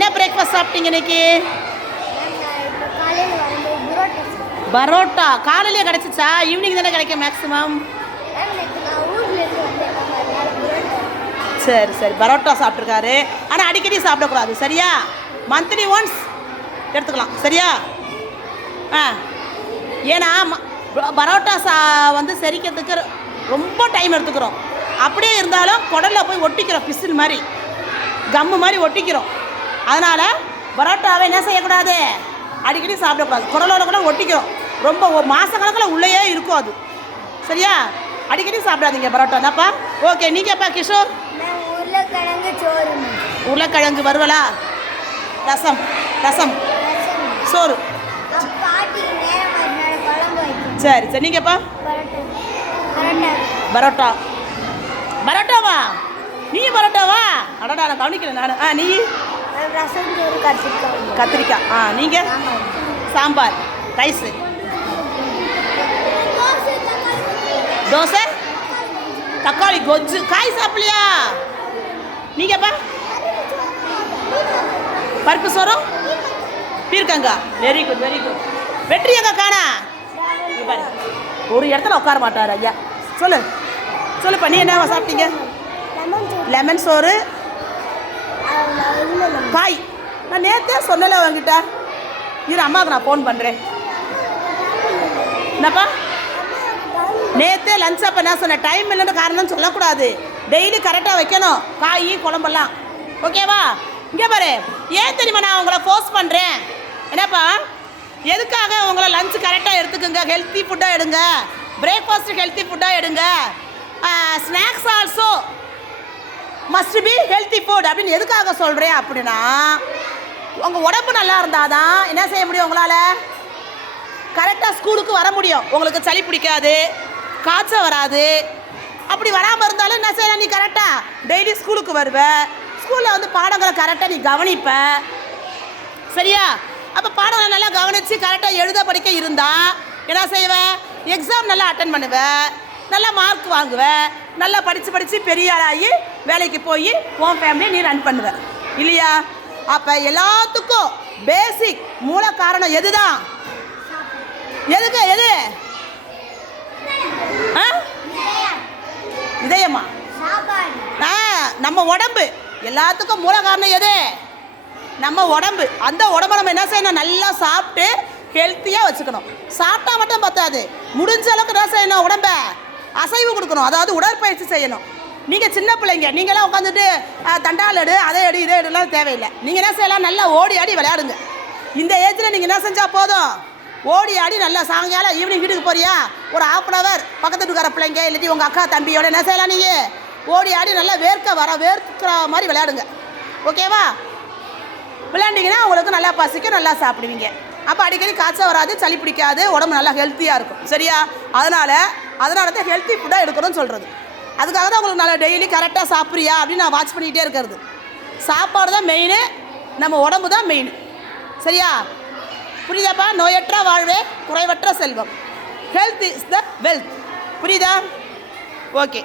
என்ன பிரேக்ஃபாஸ்ட் சாப்பிட்டீங்க இன்னைக்கு? பரோட்டா. காலையிலே கிடைச்சிச்சா? ஈவினிங் தானே கிடைக்கும் மேக்ஸிமம் சரி சரி. பரோட்டா சாப்பிட்ருக்காரு ஆனால் அடிக்கடி சாப்பிடக்கூடாது. சரியா? மந்த்லி ஒன்ஸ் எடுத்துக்கலாம். சரியா? ஆ. ஏன்னா ம- பரோட்டா சா வந்து செரிக்கிறதுக்கு ரொம்ப டைம் எடுத்துக்கிறோம். அப்படியே இருந்தாலும் குடலில் போய் ஒட்டிக்கிறோம் பிசில் மாதிரி. கம்மு மாதிரி ஒட்டிக்கிறோம். அதனால் பரோட்டாவை என்ன செய்யக்கூடாது? அடிக்கடி சாப்பிடக்கூடாது. குரலோட கூட ஒட்டிக்கும் ரொம்ப மாதக்கணக்கில் உள்ளேயே இருக்கும் அது. சரியா? அடிக்கடி சாப்பிடாதீங்க பரோட்டா. தான்ப்பா ஓகே நீங்கப்பா கிஷோர்? உருளைக்கிழங்கு சோறு உருளைக்கிழங்கு வருவலா ரசம் ரசம். சோறு. சரி சரி. நீங்கப்பா? பரோட்டா. பரோட்டாவா? நீ பரோட்டாவா? அடடா நான் கவனிக்கிறேன் நான். ஆ நீ? ரசம் சோறு கற்றுக்காங்க கத்திரிக்காய். ஆ நீங்கள் சாம்பார். ரைஸு. தோசை? தக்காளி கொஜ்ஜு காய் சாப்பிடலையா? நீங்கப்பா? பருப்பு சோறும்? பீர்க்கங்கா. Very good very good Vetri எங்க காணா. ஒரு இடத்துல உட்கார மாட்டார் ஐயா. சொல்லு. சொல்லுப்பா நீ என்ன சாப்பிட்டீங்க? லெமன் சோறு லெமன் சோறு அதில் இல்லை மேம் காய் நான் நேற்றே சொல்லலை அவங்கிட்ட இரு அம்மாவுக்கு நான் ஃபோன் பண்ணுறேன் என்னப்பா? நேற்றே லஞ்ச் அப்போ என்ன சொன்னேன் டைம் இல்லைன்னு காரணம் சொல்லக்கூடாது. டெய்லி கரெக்டாக வைக்கணும். காய் குழம்பெல்லாம். ஓகேவா இங்கே பாரு. ஏன் தெரியுமா நான் உங்களை ஃபோர்ஸ் பண்ணுறேன் என்னப்பா? எதுக்காக உங்களை லஞ்ச் கரெக்டாக எடுத்துக்கோங்க? ஹெல்த்தி ஃபுட்டாக எடுங்க. பிரேக்ஃபாஸ்ட் ஹெல்த்தி ஃபுட்டாக எடுங்க. Snacks also must be healthy food அப்படின்னு எதுக்காக சொல்கிறேன் அப்படின்னா உங்கள் உடம்பு நல்லா இருந்தால் தான் என்ன செய்ய முடியும் உங்களால்? கரெக்டாக ஸ்கூலுக்கு வர முடியும். உங்களுக்கு சளி பிடிக்காது காய்ச்சல் வராது. அப்படி வராமல் இருந்தாலும் என்ன செய்யலாம் நீ கரெக்டாக டெய்லி ஸ்கூலுக்கு வருவ. ஸ்கூலில் வந்து பாடங்களை கரெக்டாக நீ கவனிப்ப. சரியா? அப்போ பாடங்களை நல்லா கவனித்து கரெக்டாக எழுத படிக்க இருந்தால் என்ன செய்வ? எக்ஸாம் நல்லா அட்டன் பண்ணுவ. நல்லா மார்க் வாங்குவேன் நல்லா படித்து படித்து பெரிய ஆளாகி வேலைக்கு போய் உன் ஃபேமிலியை நீ ரன் பண்ணுவ. இல்லையா? அப்போ எல்லாத்துக்கும் பேசிக் மூல காரணம் எதுதான்? எதுக்கு எது? ஆ? இதயமா? ஆ நம்ம உடம்பு. எல்லாத்துக்கும் மூல காரணம் எது? நம்ம உடம்பு. அந்த உடம்ப நம்ம என்ன செய்யணும்? நல்லா சாப்பிட்டு ஹெல்த்தியாக வச்சுக்கணும். சாப்பிட்டா மட்டும் பத்தாது. முடிஞ்ச அளவுக்கு என்ன செய்யணும் உடம்ப? அசைவு கொடுக்கணும். அதாவது உடற்பயிற்சி செய்யணும். நீங்கள் சின்ன பிள்ளைங்க நீங்களாம் உட்காந்துட்டு தண்டால் எடு அதை எடு இதை எடுலாம் தேவையில்லை. நீங்கள் என்ன செய்யலாம்? நல்லா ஓடி ஆடி விளையாடுங்க. இந்த ஏஜில் நீங்கள் என்ன செஞ்சால் போதும்? ஓடி ஆடி நல்லா சாயங்காலம் ஈவினிங் வீட்டுக்கு போறியா? ஒரு ஹாஃப் அன் ஹவர் பக்கத்து வீட்டுக்கார பிள்ளைங்க இல்லாட்டி உங்கள் அக்கா தம்பியோட என்ன செய்யலாம் நீங்கள் ஓடி ஆடி நல்லா வேர்க்க வர வேர்க்கிற மாதிரி விளையாடுங்க. ஓகேவா விளையாண்டிங்கன்னா உங்களுக்கு நல்லா பசிக்கும் நல்லா சாப்பிடுவீங்க. அப்போ அடிக்கடி காய்ச்சல் வராது சளி பிடிக்காது உடம்பு நல்லா ஹெல்த்தியாக இருக்கும். சரியா? அதனால் அதனால தான் ஹெல்த்தி ஃபுட்டாக எடுக்கணும்னு சொல்கிறது அதுக்காக தான் உங்களுக்கு நல்லா டெய்லி கரெக்டாக சாப்பிட்றியா அப்படின்னு நான் வாட்ச் பண்ணிக்கிட்டே இருக்கிறது. சாப்பாடு தான் மெயினு நம்ம உடம்பு தான் மெயின் சரியா? புரியுதாப்பா? நோயற்ற வாழ்வே குறைவற்ற செல்வம். ஹெல்த் இஸ் த வெல்த் புரியுதா? ஓகே